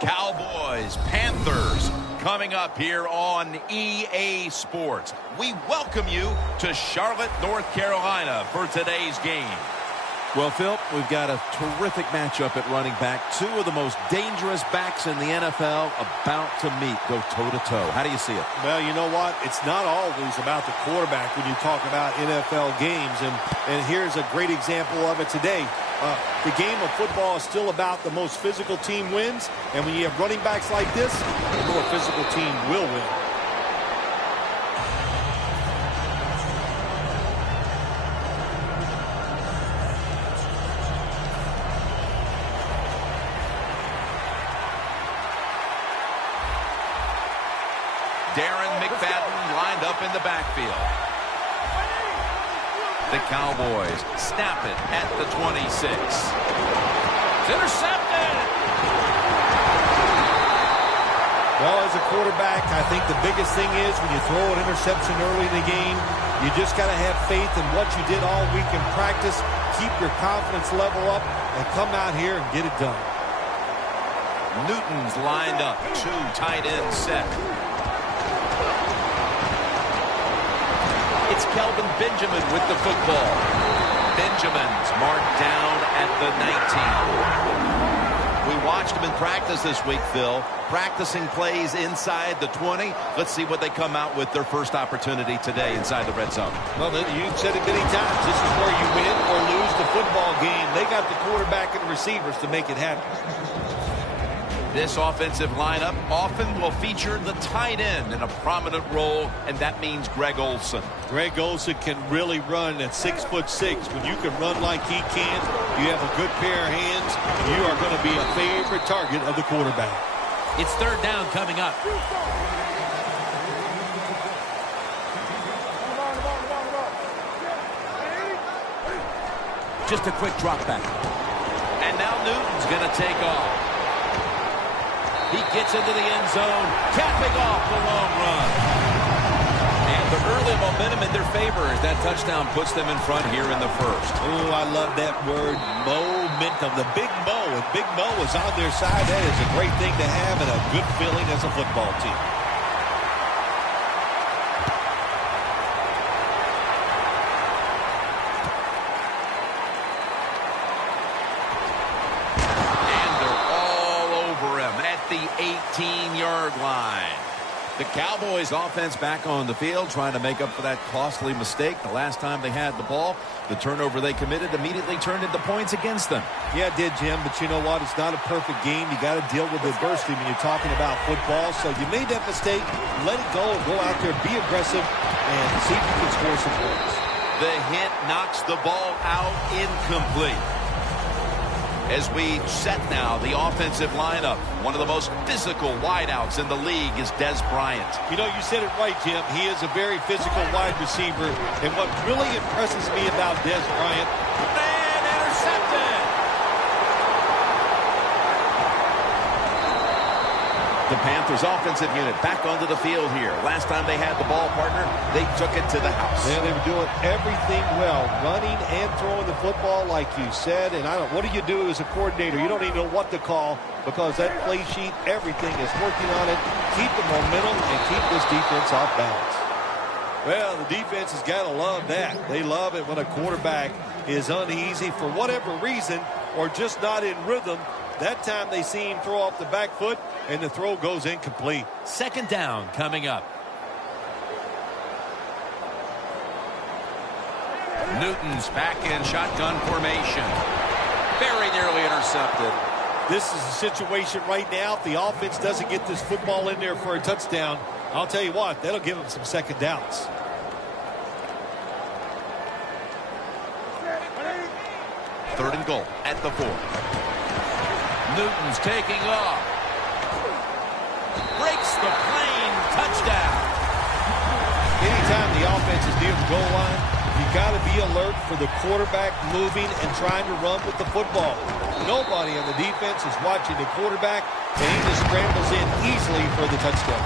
Cowboys, Panthers, coming up here on EA Sports. We welcome you to Charlotte, North Carolina for today's game. Well, Phil, we've got a terrific matchup at running back. Two of the most dangerous backs in the NFL about to meet, go toe-to-toe. How do you see it? Well, you know what? It's not always about the quarterback when you talk about NFL games. And here's a great example of it today. The game of football is still about the most physical team wins. And when you have running backs like this, the more physical team will win. Up in the backfield. The Cowboys snap it at the 26. It's intercepted. Well, as a quarterback, I think the biggest thing is when you throw an interception early in the game, you just got to have faith in what you did all week in practice, keep your confidence level up, and come out here and get it done. Newton's lined up, two tight ends set. It's Kelvin Benjamin with the football. Benjamin's marked down at the 19. We watched him in practice this week, Phil, practicing plays inside the 20. Let's see what they come out with their first opportunity today inside the red zone. Well, you've said it many times. This is where you win or lose the football game. They got the quarterback and receivers to make it happen. This offensive lineup often will feature the tight end in a prominent role, and that means Greg Olsen. Greg Olsen can really run at 6'6". When you can run like he can, you have a good pair of hands, you are going to be a favorite target of the quarterback. It's third down coming up. Just a quick drop back. And now Newton's going to take off. He gets into the end zone, capping off the long run. And the early momentum in their favor as that touchdown puts them in front here in the first. Oh, I love that word, momentum. The big Mo, and Big Mo is on their side. That is a great thing to have and a good feeling as a football team. The 18-yard line. The Cowboys offense back on the field trying to make up for that costly mistake. The last time they had the ball, the turnover they committed immediately turned into points against them. Yeah, it did, Jim, but you know what? It's not a perfect game. You got to deal with adversity when you're talking about football. So you made that mistake, let it go, go out there, be aggressive, and see if you can score some points. The hit knocks the ball out, incomplete. As we set now the offensive lineup, one of the most physical wideouts in the league is Des Bryant. You know, you said it right, Jim. He is a very physical wide receiver. And what really impresses me about Des Bryant... And intercepted! The Panthers offensive unit back onto the field here. Last time they had the ball, partner, they took it to the house. Yeah, they were doing everything well, running and throwing the football like you said. And what do you do as a coordinator? You don't even know what to call because that play sheet, everything is working on it. Keep the momentum and keep this defense off balance. Well, the defense has got to love that. They love it when a quarterback is uneasy for whatever reason or just not in rhythm. That time they see him throw off the back foot, and the throw goes incomplete. Second down coming up. Newton's back in shotgun formation. Very nearly intercepted. This is a situation right now. If the offense doesn't get this football in there for a touchdown, I'll tell you what, that'll give them some second downs. Third and goal at the 4. Newton's taking off. Breaks the plane. Touchdown. Anytime the offense is near the goal line, you got to be alert for the quarterback moving and trying to run with the football. Nobody on the defense is watching the quarterback, and he just scrambles in easily for the touchdown.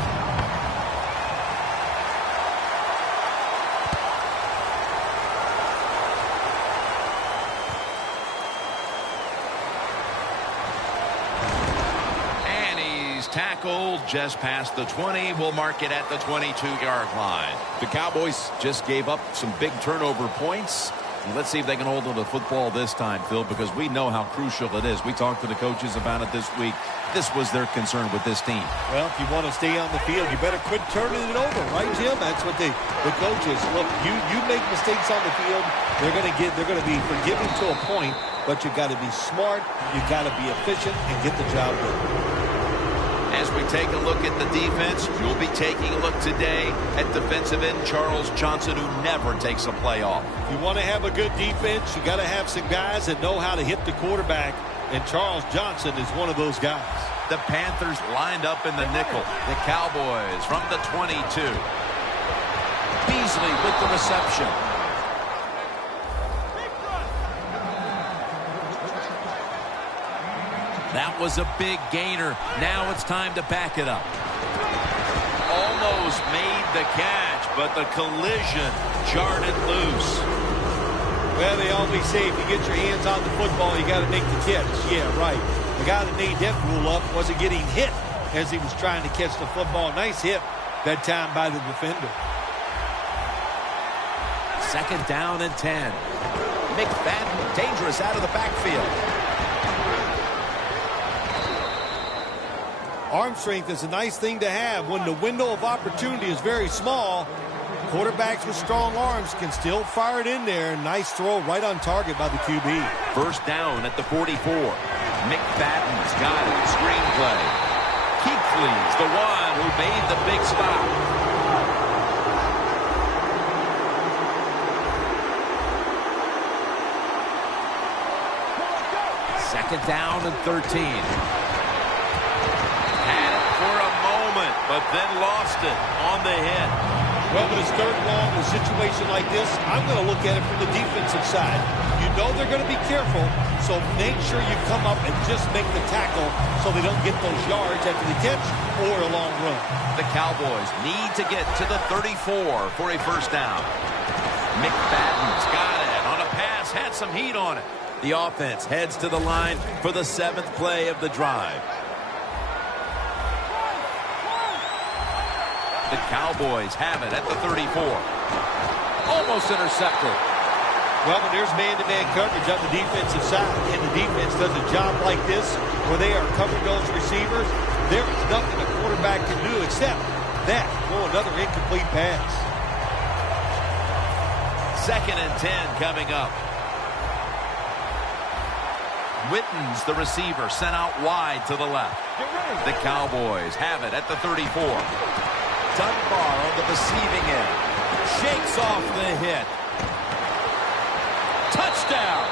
tackled just past the 20. We'll mark it at the 22-yard line. The Cowboys just gave up some big turnover points. Let's see if they can hold on to the football this time, Phil, because we know how crucial it is. We talked to the coaches about it this week. This was their concern with this team. Well, if you want to stay on the field, you better quit turning it over, right, Jim? That's what the coaches look. You make mistakes on the field, they're going to be forgiving to a point, but you got to be smart, you got to be efficient, and get the job done. As we take a look at the defense, you'll be taking a look today at defensive end Charles Johnson, who never takes a play off. If you want to have a good defense, you got to have some guys that know how to hit the quarterback, and Charles Johnson is one of those guys. The Panthers lined up in the nickel. The Cowboys from the 22. Beasley with the reception. That was a big gainer. Now it's time to back it up. Almost made the catch, but the collision jarred it loose. Well, they always say if you get your hands on the football, you got to make the catch. Yeah, right. The guy that made that rule up wasn't getting hit as he was trying to catch the football. Nice hit that time by the defender. 2nd down and 10. McFadden, dangerous out of the backfield. Arm strength is a nice thing to have when the window of opportunity is very small. Quarterbacks with strong arms can still fire it in there. Nice throw right on target by the QB. 1st down at the 44. McFadden's got it. Screenplay. Keekly's the one who made the big stop. Second down and 13. But then lost it on the hit. Well, when it's 3rd and long in a situation like this, I'm going to look at it from the defensive side. You know they're going to be careful, so make sure you come up and just make the tackle so they don't get those yards after the catch or a long run. The Cowboys need to get to the 34 for a 1st down. McFadden's got it on a pass, had some heat on it. The offense heads to the line for the 7th play of the drive. The Cowboys have it at the 34. Almost intercepted. Well, when there's man-to-man coverage on the defensive side, and the defense does a job like this, where they are covering those receivers, there is nothing a quarterback can do except that, throw another incomplete pass. 2nd and 10 coming up. Witten's the receiver, sent out wide to the left. The Cowboys have it at the 34. Dunbar on the receiving end. Shakes off the hit. Touchdown!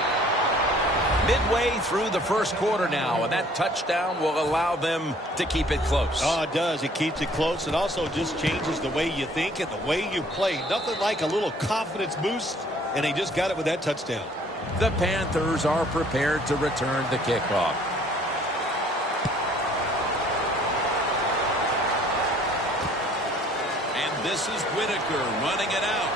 Midway through the 1st quarter now, and that touchdown will allow them to keep it close. Oh, it does. It keeps it close. It also just changes the way you think and the way you play. Nothing like a little confidence boost, and they just got it with that touchdown. The Panthers are prepared to return the kickoff. This is Whitaker running it out.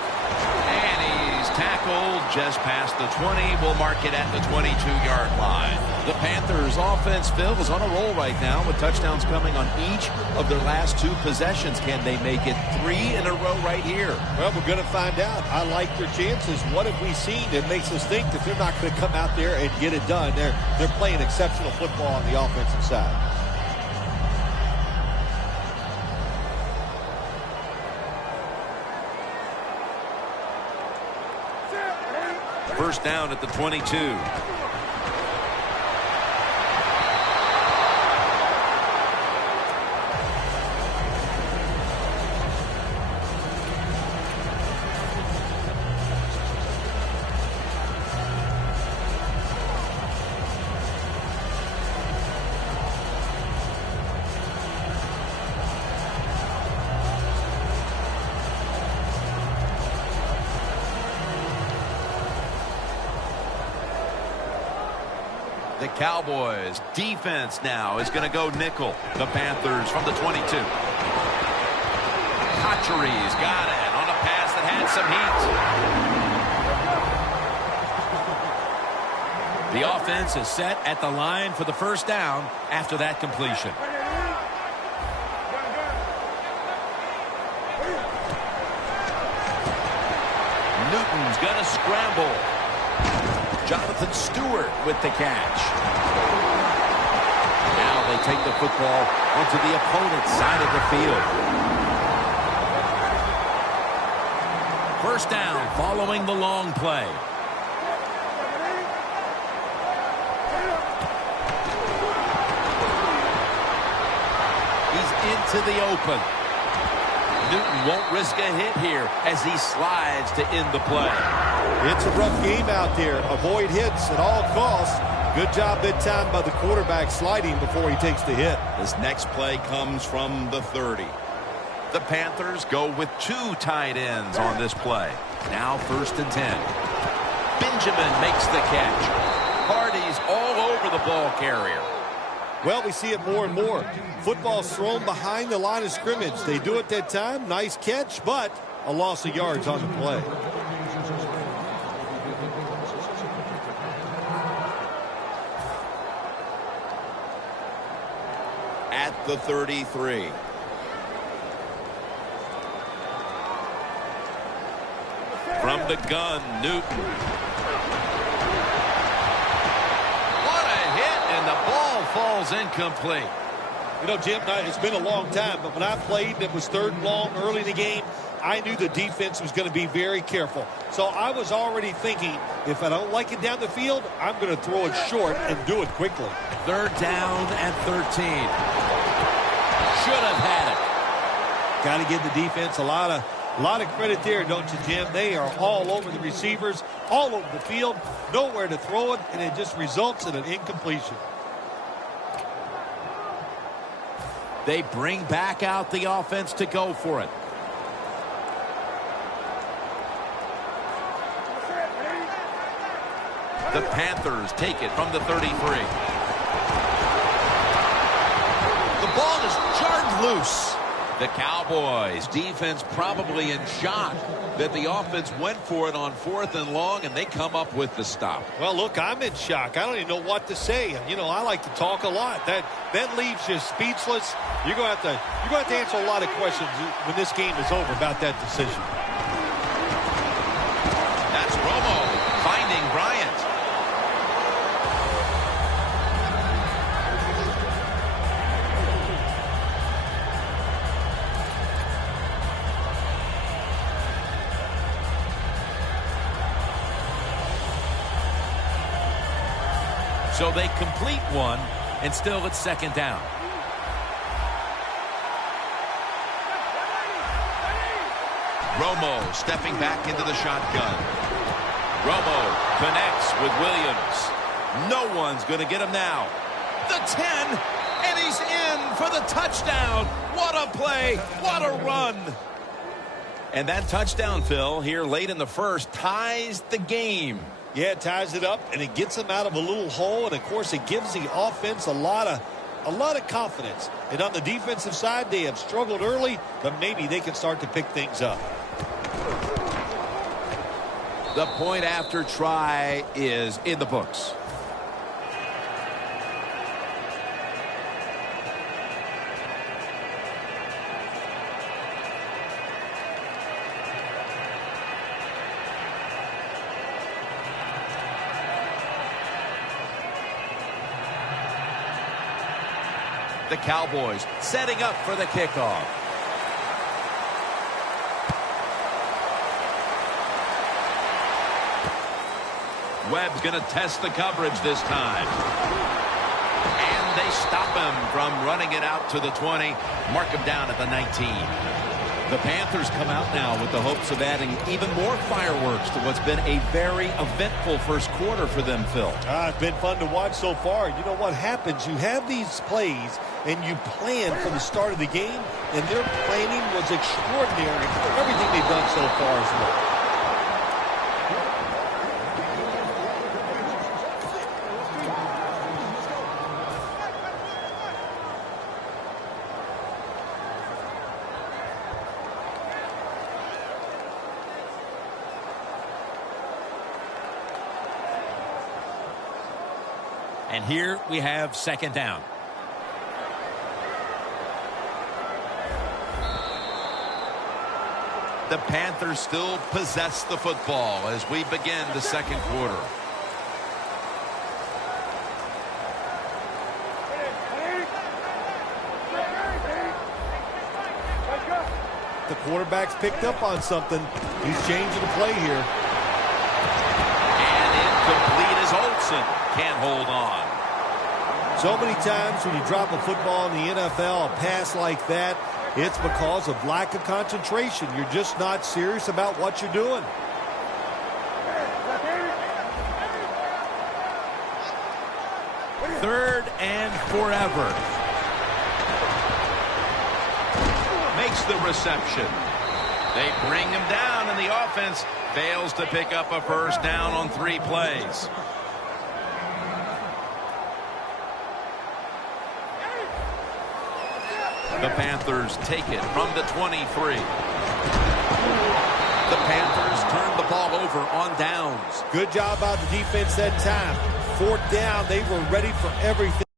And he's tackled just past the 20. We'll mark it at the 22-yard line. The Panthers offense, Phil, is on a roll right now with touchdowns coming on each of their last 2 possessions. Can they make it 3 in a row right here? Well, we're going to find out. I like their chances. What have we seen that makes us think that they're not going to come out there and get it done? They're playing exceptional football on the offensive side. 1st down at the 22. The Cowboys defense now is going to go nickel. The Panthers from the 22. Cotchery's got it on a pass that had some heat. The offense is set at the line for the 1st down after that completion. Newton's going to scramble. Jonathan Stewart with the catch. Now they take the football onto the opponent's side of the field. First down following the long play. He's into the open. Newton won't risk a hit here as he slides to end the play. It's a rough game out there. Avoid hits at all costs. Good job big time by the quarterback sliding before he takes the hit. This next play comes from the 30. The Panthers go with 2 tight ends on this play. Now 1st and 10. Benjamin makes the catch. Hardy's all over the ball carrier. Well, we see it more and more. Football's thrown behind the line of scrimmage. They do it that time. Nice catch, but a loss of yards on the play. At the 33. From the gun, Newton. What a hit, and the ball falls incomplete. You know, Jim, it's been a long time, but when I played and it was 3rd and long early in the game, I knew the defense was going to be very careful. So I was already thinking, if I don't like it down the field, I'm going to throw it short and do it quickly. 3rd down and 13. Should have had it. Got to give the defense a lot of credit there, don't you, Jim? They are all over the receivers, all over the field, nowhere to throw it, and it just results in an incompletion. They bring back out the offense to go for it. The Panthers take it from the 33. The ball is jarred loose. The Cowboys defense probably in shock that the offense went for it on 4th and long, and they come up with the stop. Well, look, I'm in shock. I don't even know what to say. You know, I like to talk a lot. That leaves you speechless. You're going to have to answer a lot of questions when this game is over about that decision. That's Romo finding Bryant. So they complete one, and still it's 2nd down. Romo stepping back into the shotgun. Romo connects with Williams. No one's going to get him now. The 10, and he's in for the touchdown. What a play. What a run. And that touchdown, Phil, here late in the first, ties the game. Yeah, it ties it up, and it gets them out of a little hole, and, of course, it gives the offense a lot of confidence. And on the defensive side, they have struggled early, but maybe they can start to pick things up. The point after try is in the books. The Cowboys setting up for the kickoff. Webb's going to test the coverage this time. And they stop him from running it out to the 20. Mark him down at the 19. The Panthers come out now with the hopes of adding even more fireworks to what's been a very eventful first quarter for them, Phil. It's been fun to watch so far. You know what happens? You have these plays, and you plan for the start of the game, and their planning was extraordinary. Everything they've done so far as well. And here we have 2nd down. The Panthers still possess the football as we begin the second quarter. The quarterback's picked up on something. He's changing the play here. And incomplete as Olsen can't hold on. So many times when you drop a football in the NFL, a pass like that, it's because of lack of concentration. You're just not serious about what you're doing. Third and forever. Makes the reception. They bring him down, and the offense fails to pick up a first down on 3 plays. The Panthers take it from the 23. The Panthers turn the ball over on downs. Good job by the defense that time. 4th down, they were ready for everything.